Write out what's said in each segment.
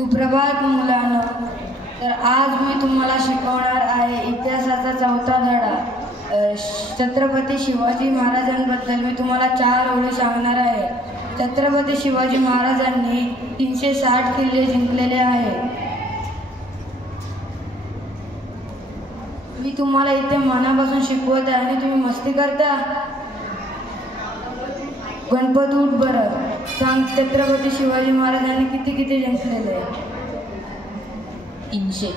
सुप्रभात मुलांनो. तर आज मी तुम्हाला शिकवणार आहे इतिहासाचा चौथा धडा. छत्रपती शिवाजी महाराजांबद्दल मी तुम्हाला 4 ओळी सांगणार आहे. छत्रपती शिवाजी महाराजांनी 360 किल्ले जिंकलेले आहेत. मी तुम्हाला इथे मनापासून शिकवत आहे आणि तुम्ही मस्ती करता. गणपत उठ बरं, सांग छत्रपती शिवाजी महाराजांनी किती जिंकलेले? 300.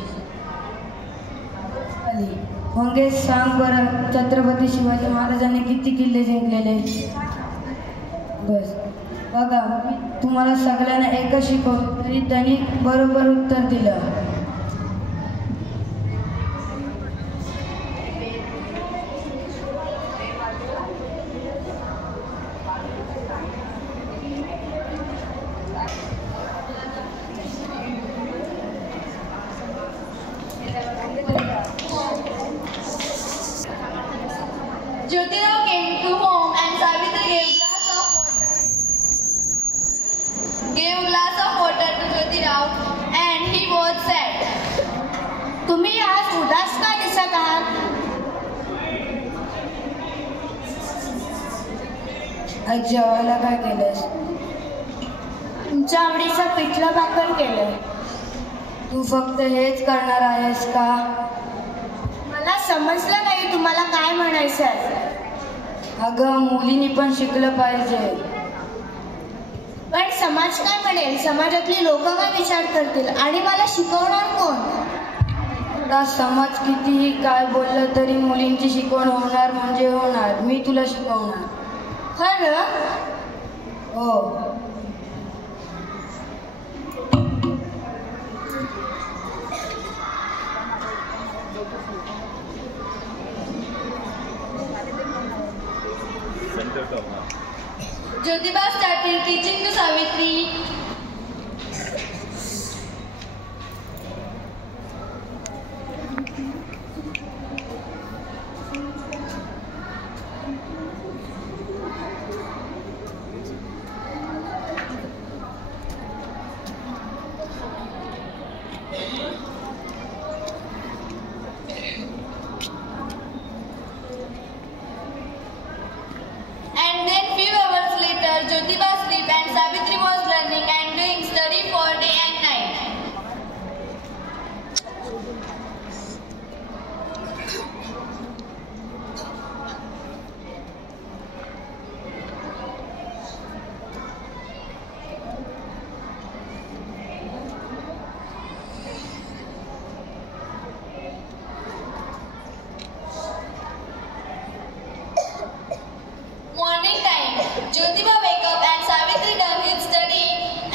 मंगेश सांग बरं, छत्रपती शिवाजी महाराजांनी किती किल्ले जिंकलेले? बस बघा, मी तुम्हाला सगळ्यांना एकच शिकवतो तरी त्यांनी बरोबर उत्तर दिलं. Jyotirao came to home and Savitri gave glass of water to Jyotirao and he was sad. तुम्ही आज उदास का दिसत आहात? आज जेवायला काय केलंस? तुमच्या आवडीचं पिठलं भाकर केलंय. तू फक्त हेच करणार आहेस का? मला समजलं नाही तुम्हाला काय म्हणायचं आहे. अगं, मुलींनी पण शिकलं पाहिजे. पण समाज काय म्हणेल? समाजातली लोक काय विचार करतील आणि मला शिकवणार कोण? समाज कितीही काय बोललं तरी मुलींची शिकवण होणार म्हणजे होणार. मी तुला शिकवणार. खरं? हो. Jyotiba started teaching to Savitri. And then few hours later, Jyotiba slept and Savitri was learning and doing study for day and night. Morning time, Jyotiba wake up and Savitri done his study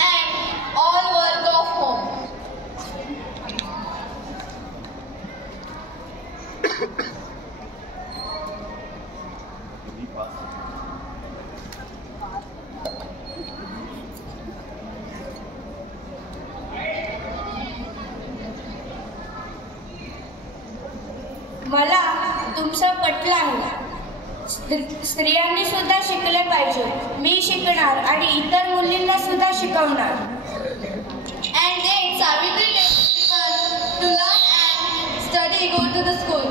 and all work of home. मला तुमचं पटलं आहे. स्त्रियांनी सुद्धा शिकले पाहिजे. मी शिकणार आणि इतर मुलींना सुद्धा शिकवणार. And then Savitri left everyone to learn and study, go to the school.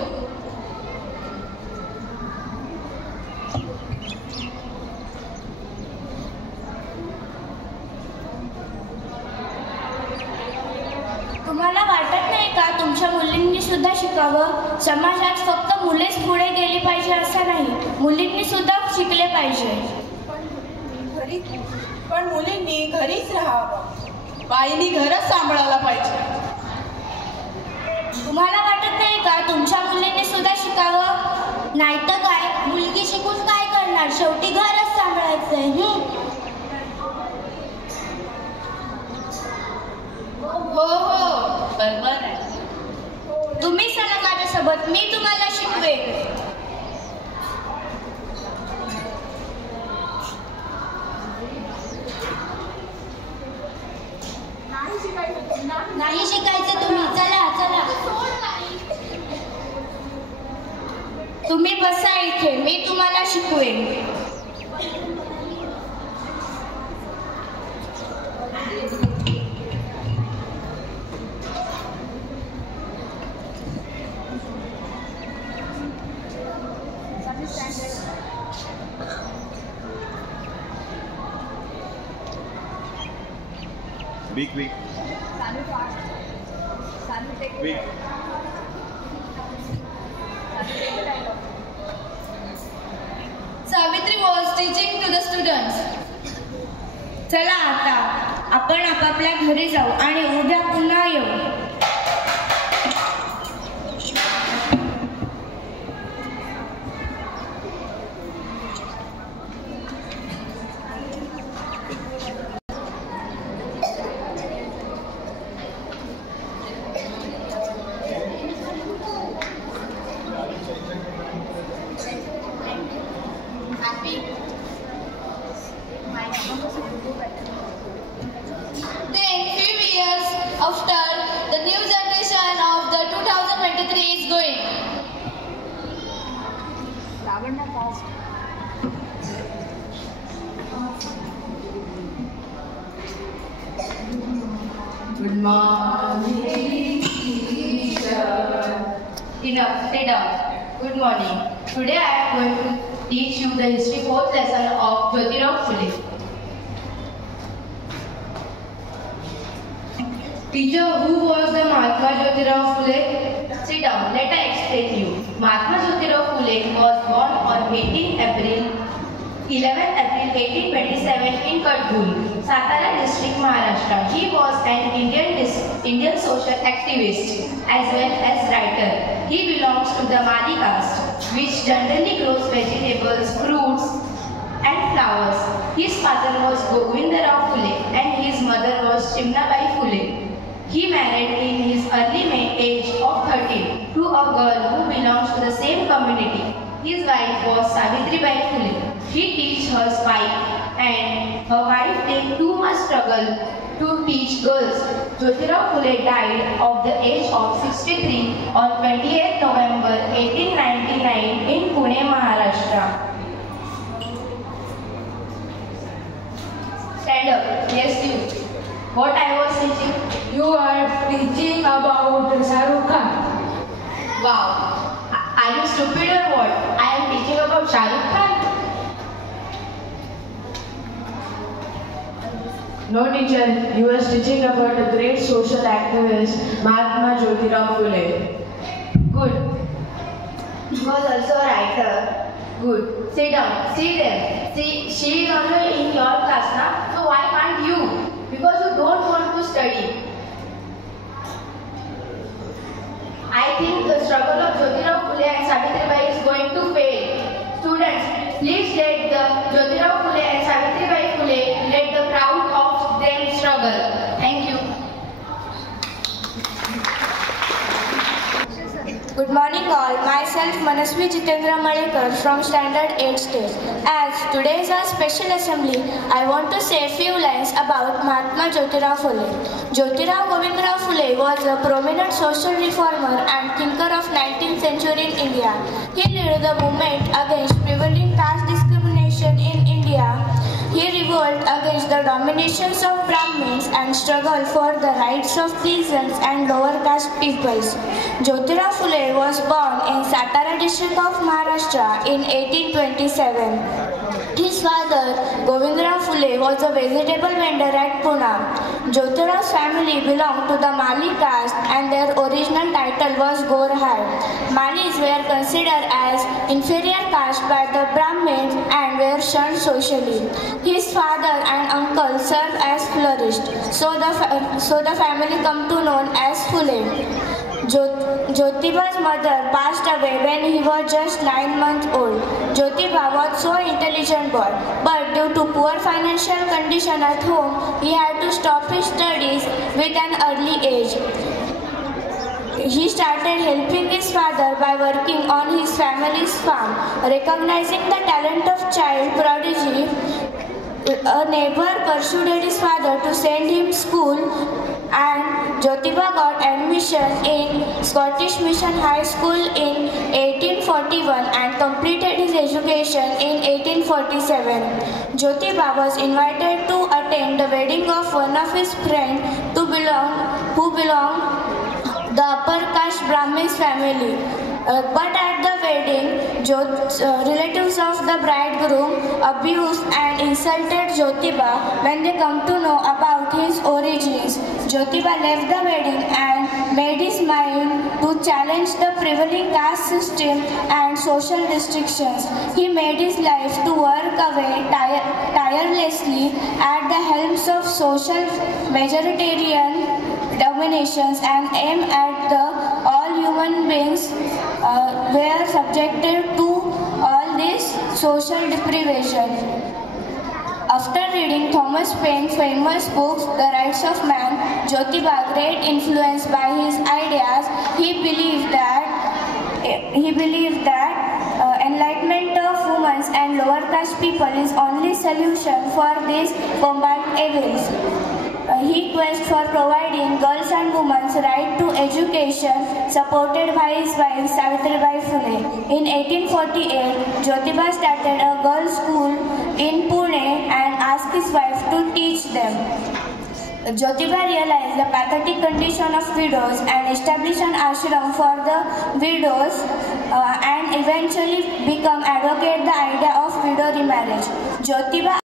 तुम्हाला वाटत नाही का तुमच्या मुलींनी सुद्धा शिकावं? समाजात फक्त मुलेच पुढे गेली पाहिजे असं नाही, मुलींनी सुद्धा शिकले पाहिजे. पण मुलींनी घरीच राहावं. बाईंनी घरच सांभाळायला पाहिजे. तुम्हाला वाटत नाही का तुमच्या मुलींनी सुद्धा शिकावं? नाहीतर काय, मुलगी शिकून काय करणार? शेवटी घरच सांभाळायचंय. हो हो, बरोबर आहे. तुम्ही चला माझ्यासोबत, मी तुम्हाला शिकवेन. नाही शिकायचं तुम्ही, चला चला. तुम्ही बसा इथे, मी तुम्हाला शिकवेन. Weak. Savitri was teaching to the students. चला आता आपण आपापल्या घरी जाऊ आणि उद्या पुन्हा येऊ. Then, few years after, the new generation of the 2023 is going. Good morning, teacher. Enough, sit down. Good morning. Today I am going to teach you the history 4th lesson of Jyotirao Phule. Teacher, who was the Mahatma Jyotirao Phule? Sit down, let I explain you. Mahatma Jyotirao Phule was born on 11 April 1827 in Katbul, Satara district, Maharashtra. He was an Indian social activist as well as writer. He belongs to the Mali caste, which generally grows vegetables, fruits and flowers. His father was Govindarao Phule and his mother was Chimnabai Phule. He married in his early age of 13 to a girl who belongs to the same community. His wife was Savitribai Phule. He teach her wife and her wife take too much struggle to teach girls. Jyotirao Phule died of the age of 63 on 28th November 1899 in Pune, Maharashtra. Stand up. Yes, you. What I was teaching? You are teaching about Shah Rukh Khan. Wow. Are you stupid or what? I am teaching about Shah Rukh Khan. No, teacher, you were teaching about the great social activist Mahatma Jyotirao Phule. Good. He was also a writer. Good. Sit down. See them. See, she is also in your class now. So why can't you? Because you don't want to study. I think the struggle of Jyotirao Phule and Savitribai is going to fail. Students, please let the Jyotirao Phule and Savitribai Phule let the crowd of them struggle. Thank you. Good morning all. Myself Manasvi Jitendra Malekar from Standard 8 stage. As today is our special assembly, I want to say a few lines about Mahatma Jyotirao Phule. Jyotirao Govindarao Phule was a prominent social reformer and thinker of 19th century in India. He led the movement against prevailing caste discrimination in India. He revolted against the dominations of Brahmins and struggled for the rights of peasants and lower caste peoples. Jyotirao Phule was born in Satara district of Maharashtra in 1827. His father, Govindarao Phule, was a vegetable vendor at Pune. Jyotirao's family belonged to the Mali caste and their original title was Gorhai. Malis were considered as inferior caste by the Brahmins and were shunned socially. His father and uncle served as florists, so the family come to known as Phule. Jyotiba's mother passed away when he was just 9 months old. Jyotiba was so intelligent boy, but due to poor financial condition at home, he had to stop his studies with an early age. He started helping his father by working on his family's farm. Recognizing the talent of child prodigy, a neighbor persuaded his father to send him to school, and Jyotiba got admission in Scottish Mission High School in 1841 and completed his education in 1847. Jyotiba was invited to attend the wedding of one of his friends who belonged the upper caste Brahmins family. But at the wedding, relatives of the bridegroom abused and insulted Jyotiba when they come to know about his origins. Jyotiba left the wedding and made his mind to challenge the prevailing caste system and social restrictions. He made his life to work away tirelessly at the helms of social majoritarian dominations and aim at the all human beings were subjected to all this social deprivation. After reading Thomas Paine's famous book, The Rights of Man, Jyotiba, great influenced by his ideas, he believed that enlightenment of women and lower caste people is only solution for these combat evils. He quest for providing girls and women's right to education, supported by his wife Savitribai Phule. In 1848, Jyotiba started a girls' school in Pune and asked his wife to teach them. Jyotiba realized the pathetic condition of widows and established an ashram for the widows and eventually became advocate the idea of widow remarriage. Jyotiba